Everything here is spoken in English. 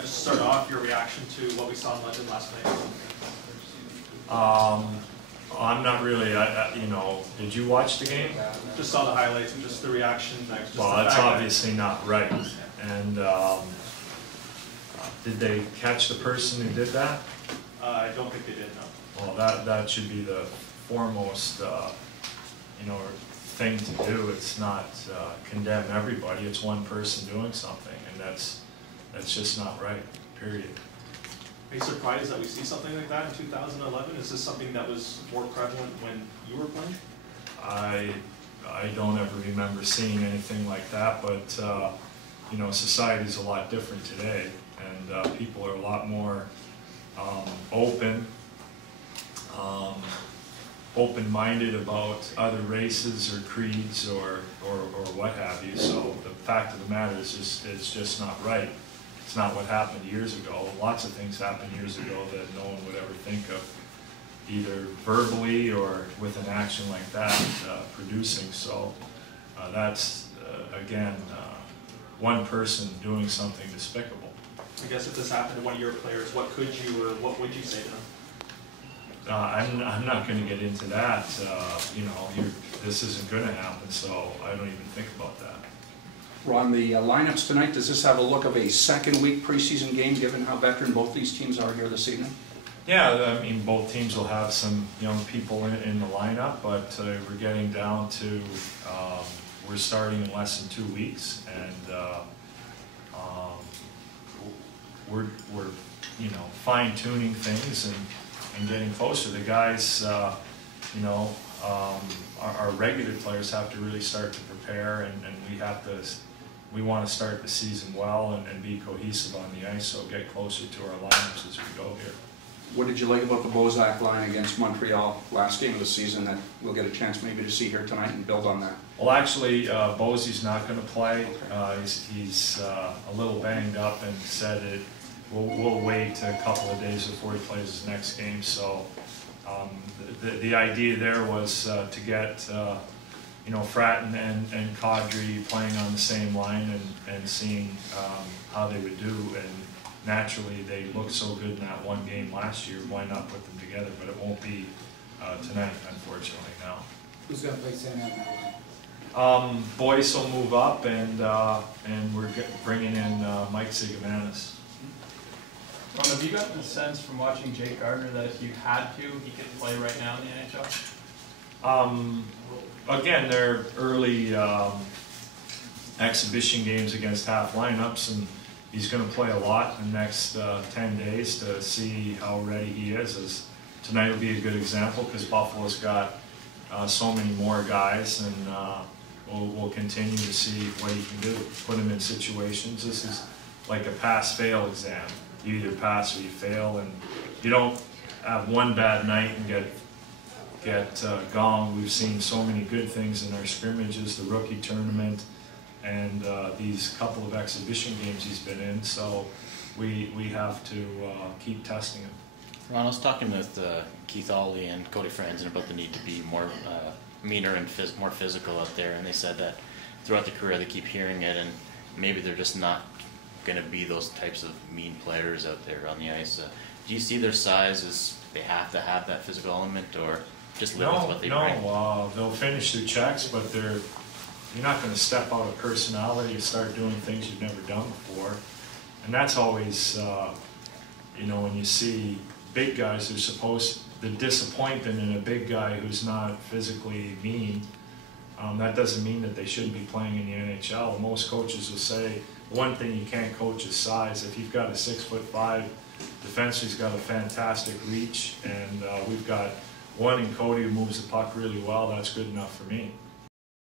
just start off your reaction to what we saw in London last night. I'm not really. You know, did you watch the game? Just saw the highlights and just the reaction. Just well, that's obviously not right. And did they catch the person who did that? I don't think they did. No. Well, that should be the foremost, you know, thing to do. It's not condemn everybody. It's one person doing something, and that's just not right. Period. Are you surprised that we see something like that in 2011? Is this something that was more prevalent when you were playing? I don't ever remember seeing anything like that, but you know, society is a lot different today, and people are a lot more open-minded about other races or creeds or what have you. So the fact of the matter is it's just not right. It's not what happened years ago. Lots of things happened years ago that no one would ever think of, either verbally or with an action like that producing. So that's, again, one person doing something despicable. I guess if this happened to one of your players, what would you say to them? I'm not going to get into that. You know, this isn't going to happen, so I don't even think about that. Ron, the lineups tonight, does this have a look of a second week preseason game, given how veteran both these teams are here this evening? Yeah, I mean, both teams will have some young people in the lineup, but we're getting down to, we're starting in less than 2 weeks, and we're you know, fine-tuning things and getting closer. The guys, you know, our regular players have to really start to prepare, and we want to start the season well and be cohesive on the ice, so get closer to our lineups as we go here. What did you like about the Bozak line against Montreal last game of the season that we'll get a chance maybe to see here tonight and build on that? Well, actually, Bozy's not going to play. He's a little banged up and said it. We'll wait a couple of days before he plays his next game. So the idea there was to get you know, Fratton and Kadri playing on the same line and seeing how they would do. And naturally, they looked so good in that one game last year. Why not put them together? But it won't be tonight, unfortunately. Now. Who's going to play center on that line? Boyce will move up, and we're bringing in Mike Sigamanis. Ron, have you gotten the sense from watching Jake Gardner that if you had to, he could play right now in the NHL? Again, they're early exhibition games against half lineups, and he's going to play a lot in the next 10 days to see how ready he is. As tonight will be a good example because Buffalo's got so many more guys, and we'll continue to see what he can do. Put him in situations. This is like a pass-fail exam. You either pass or you fail, and you don't have one bad night and get gonged. We've seen so many good things in our scrimmages, the rookie tournament, and these couple of exhibition games he's been in. So we have to keep testing him. Ron, I was talking with Keith Ollie and Cody Franzen about the need to be more meaner and more physical out there, and they said that throughout the career they keep hearing it, and maybe they're just not going to be those types of mean players out there on the ice. Do you see their size as they have to have that physical element, or just live with what they bring? No, they'll finish their checks, but you're not going to step out of personality and start doing things you've never done before. And that's always, you know, when you see big guys, the disappointment in a big guy who's not physically mean, that doesn't mean that they shouldn't be playing in the NHL. Most coaches will say, one thing you can't coach is size. If you've got a 6'5" defenseman, he's got a fantastic reach, and we've got one in Cody who moves the puck really well. That's good enough for me.